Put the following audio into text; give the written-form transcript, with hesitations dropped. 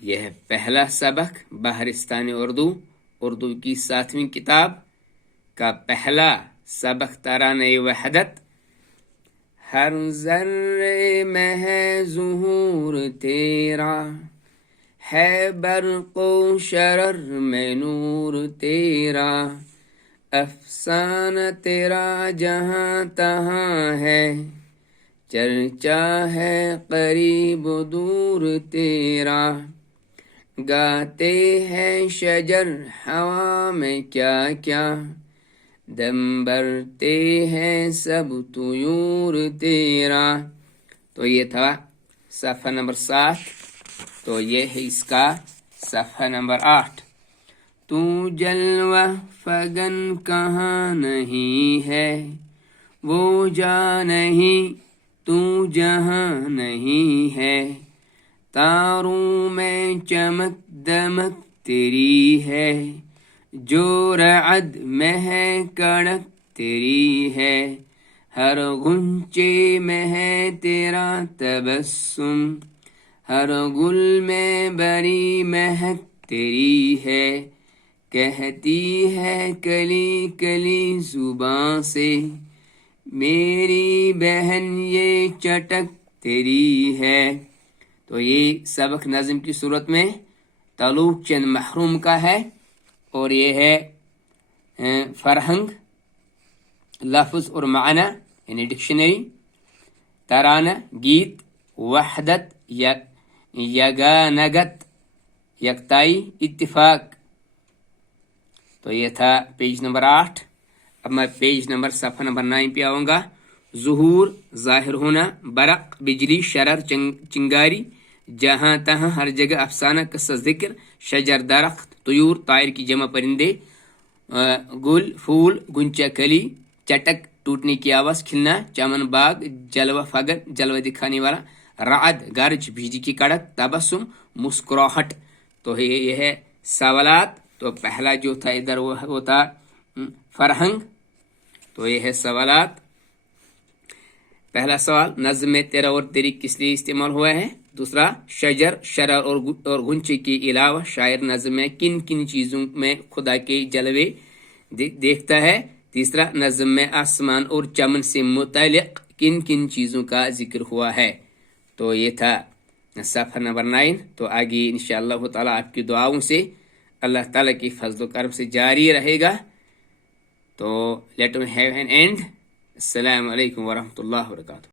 یہ ہے پہلا سبق بہرستان اردو کی 7ویں کتاب کا پہلا سبق ترانہ وحدت۔ ہر ذرے میں ہے ظہور تیرا، ہے برق و شرر میں نور تیرا، افسانہ تیرا جہاں تہاں ہے، چرچا ہے قریب و دور تیرا، گاتے ہیں شجر ہوا میں کیا کیا، دم برتے ہیں سب طیور تیرا۔ تو یہ تھا صفحہ نمبر 7، تو یہ ہے اس کا صفحہ نمبر 8۔ تو جلوہ فگن کہاں نہیں ہے، وہ جا نہیں تو جہاں نہیں ہے، تاروں میں چمک دمک تیری ہے، جو رعد میں ہے کڑک تیری ہے، ہر غنچے میں ہے تیرا تبسم، ہر گل میں بری مہک تیری ہے، کہتی ہے کلی کلی زباں سے، میری بہن یہ چٹک تیری ہے۔ تو یہ سبق نظم کی صورت میں تعلق چند محروم کا ہے، اور یہ ہے فرہنگ، لفظ اور معنی یعنی ڈکشنری، ترانہ گیت، وحدت یگانگت یکتائی اتفاق۔ تو یہ تھا پیج نمبر 8۔ اب میں پیج نمبر صفحہ نمبر 9 پہ آؤں گا۔ ظہور ظاہر ہونا، برق بجلی، شرر چنگاری، جہاں تہاں ہر جگہ، افسانہ قصہ ذکر، شجر درخت، طیور طائر کی جمع پرندے، گل پھول، گنچا کلی، چٹک ٹوٹنے کی آواز، کھلنا، چمن باغ، جلوہ فگن جلوہ دکھانے والا، رعد گرج بجلی کی کڑک، تبسم مسکراہٹ۔ تو یہ ہے سوالات۔ تو پہلا جو تھا ادھر وہ تھا فرہنگ، تو یہ ہے سوالات۔ پہلا سوال، نظم میں تیرا اور تیری کس لیے استعمال ہوا ہے؟ دوسرا، شجر شرر اور گنچے کے علاوہ شاعر نظم میں کن کن چیزوں میں خدا کے جلوے دیکھتا ہے؟ تیسرا، نظم میں آسمان اور چمن سے متعلق کن کن چیزوں کا ذکر ہوا ہے؟ تو یہ تھا صفحہ نمبر 9۔ تو آگے انشاءاللہ تعالیٰ آپ کی دعاؤں سے اللہ تعالیٰ کی فضل و کرم سے جاری رہے گا۔ تو let me have an and. السلام علیکم ورحمۃ اللہ وبرکاتہ۔